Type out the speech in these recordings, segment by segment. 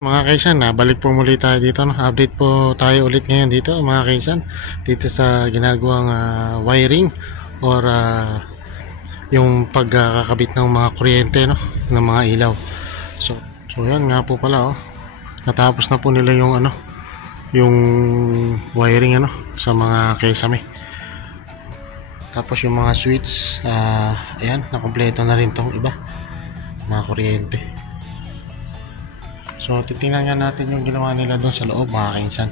Mga kaisan, balik po muli tayo dito, no? Update po tayo ulit ngayon dito mga kaisan, dito sa ginagawang wiring or yung pagkakabit ng mga kuryente, no? Ng mga ilaw. So yan nga po pala, oh. Natapos na po nila yung yung wiring sa mga kesame. Tapos yung mga switch, ayan, nakompleto na rin tong iba, mga kuryente. So titingnan nga natin yung ginawa nila doon sa loob mga kainsan.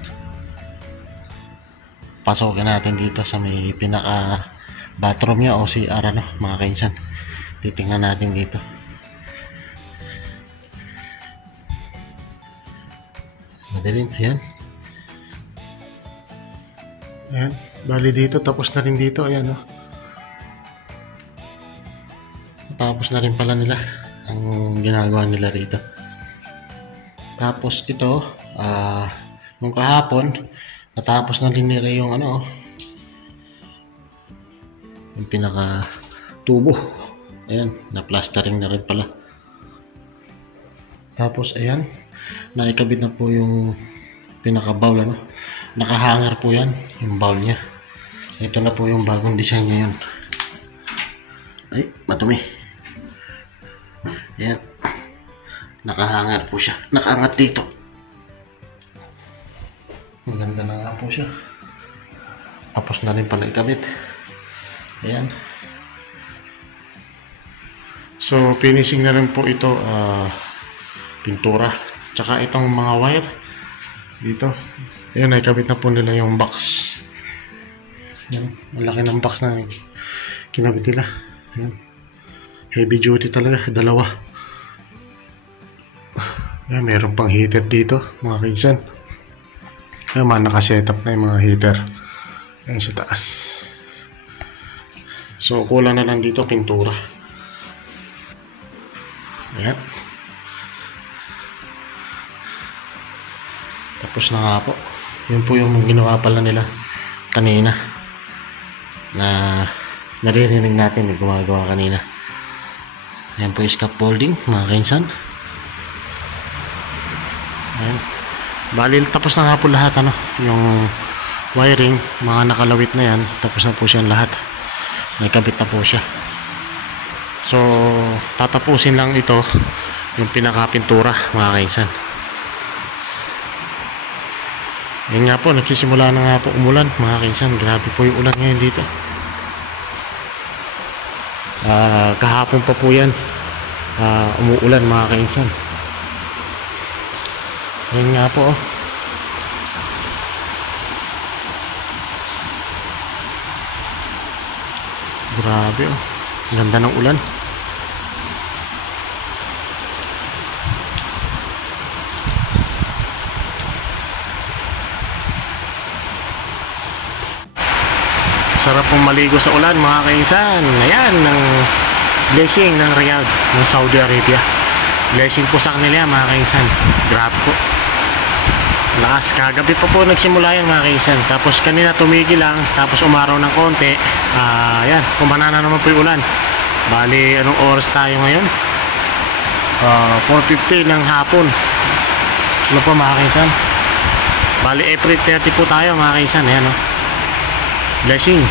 Pasokin natin dito sa may pinaka bathroom niya o CR mga kainsan. Titingnan natin dito. Madaling, ayan. Ayan, bali dito tapos na rin dito, ayan tapos na rin pala nila ang ginagawa nila rito. Tapos ito, nung kahapon, natapos na din nila yung yung pinaka tubo. Ayan, na-plastering na rin pala. Tapos ayan, naikabit na po yung pinaka bowl Nakahanger po yan, yung bowl niya. Ito na po yung bagong design niya yun. Ay, matumi. Ayan. Nakahanger po siya. Nakaangat dito. Maganda na nga po siya. Tapos na rin pala ikabit. Ayan. So, finishing na rin po ito. Pintura. Tsaka itong mga wire. Dito. Ayan, ikabit na po nila yung box. Ayan. Malaki ng box na kinabit nila. Ayan. Heavy duty talaga. Dalawa. Ayan, meron pang heater dito mga kaisan. Ayan, nakasetup na yung mga heater. Ayan sa taas. So kulang na lang dito pintura. Ayan. Tapos na nga po. Yun po yung ginawa pala nila kanina na naririnig natin may gumagawa kanina. Ayan po yung scaffolding mga kaisan. Ayan. Bali tapos na nga po lahat yung wiring, mga nakalawit na yan, tapos na po siya lahat. Nakabit na po siya. So tatapusin lang ito yung pinakapintura mga kaisan. Yan nga po, nagsisimula na nga po umulan mga kaisan. Grabe po yung ulan ngayon dito. Kahapon pa po yan umuulan mga kaisan. Ayan nga po. Grabe ganda ng ulan. Sarap pong maligo sa ulan mga kainsan. Ayan, ng blessing ng Riyadh ng Saudi Arabia. Blessing po sa kanila mga kainsan. Grabe po. Lakas, kagabi pa po nagsimula yan mga kaisan. Tapos kanina tumigil lang. Tapos umaraw ng konti. Yan, kumana na naman po yung ulan. Bali, anong oras tayo ngayon? 4:50 ng hapon. Ano po mga kaisan? Bali, April 30 po tayo mga kaisan. Ayan Blessing.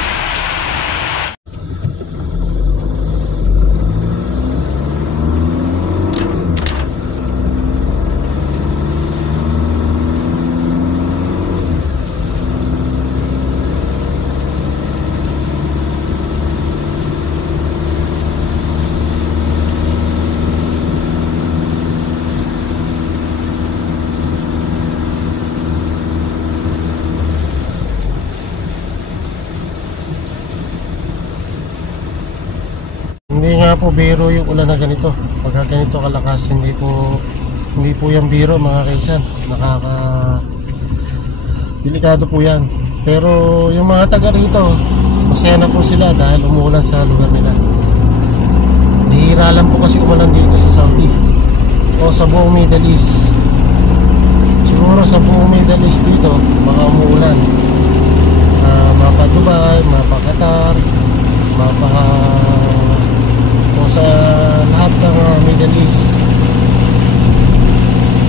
Hindi nga po biro yung ulan na ganito. Pagka ganito kalakas, hindi po yan biro mga kaisan. Delikado po yan. Pero yung mga taga rito, masaya na po sila dahil umuulan sa lugar nila. Bihira lang po kasi umulan dito sa Saudi o sa buong Middle East. Siguro sa buong Middle East dito baka umuulan. Mapa Dubai, mapa Qatar, mapa sa lahat ng Middle East,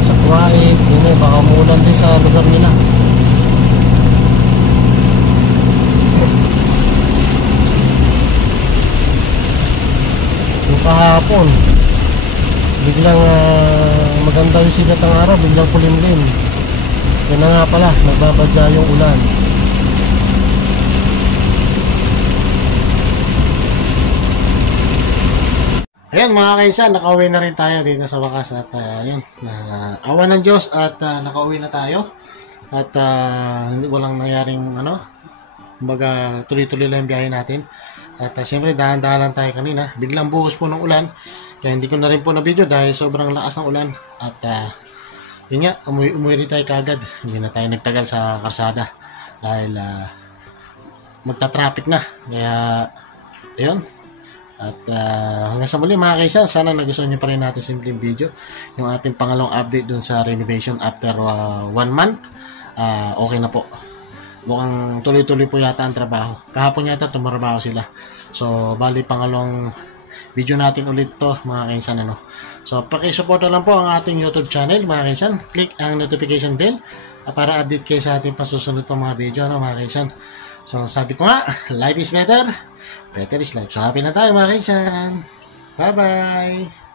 sa Kuwait, kahapon. Biglang maganda yung sikat ng araw, biglang pulimlim. Yan na nga pala, nagbabadya yung ulan. Ayan mga kaisan, nakauwi na rin tayo dito sa wakas at yun, awa ng Diyos at nakauwi na tayo at walang nangyaring kumbaga tuloy-tuloy lang yung biyahe natin at siyempre dahan-dahan lang tayo kanina, biglang buhos po ng ulan kaya hindi ko na rin po na video dahil sobrang lakas ng ulan at yun nga, umuwi rin tayo kagad, hindi na tayo nagtagal sa karsada dahil magta-traffic na kaya ayun. At hanggang sa muli mga kaisan, sana nagustuhan nyo pa rin natin simpleng video yung ating pangalawang update dun sa renovation after 1 month. Okay na po, mukhang tuloy-tuloy po yata ang trabaho. Kahapon yata tumarabaho sila, so bali pangalawang video natin ulit to mga kaisan so pakisuporta lang po ang ating YouTube channel mga kaisan, click ang notification bell para update kayo sa ating pasusunod pa mga video mga kaisan. So sabi ko nga, life is better, better is life. So happy na tayo mga kaisan. Bye bye.